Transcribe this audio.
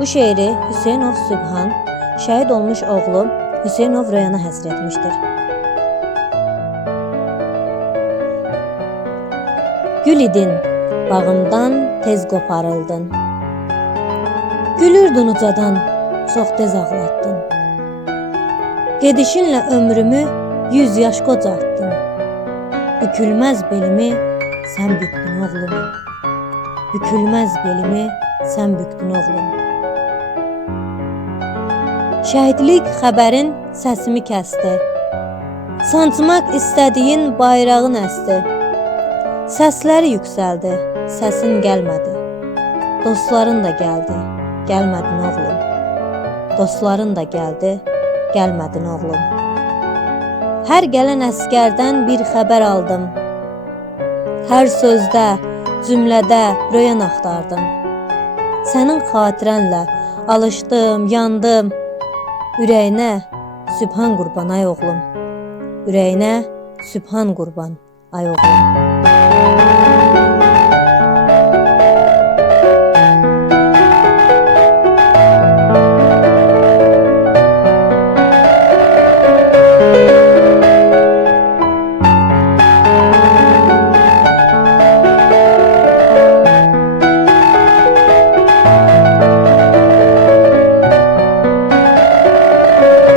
Bu şeiri Hüseynov Sübhan şəhid olmuş oğlu Hüseynov Reyana həsr etmişdir. Gül idin, bağımdan tez qoparıldın. Gülürdün ucadan, çox tez ağlatdın. Gedişinlə ömrümü yüz yaş qocaltdın. Bükülməz belimi sən bükdün oğlum. Bükülməz belimi sən bükdün oğlum. Şəhidlik xəbərin səsimi kəsdi. Sancmaq istədiyin bayrağın əsdi. Səsləri yüksəldi, səsin gəlmədi. Dostların da gəldi, gəlmədin oğlum. Dostların da gəldi, gəlmədin oğlum. Hər gələn əskərdən bir xəbər aldım. Hər sözdə, cümlədə röyan axtardım. Sənin xatirənlə alışdım, yandım. Ürəyinə sübhan qurban ay oğlum. Ürəyinə sübhan qurban ay oğlum.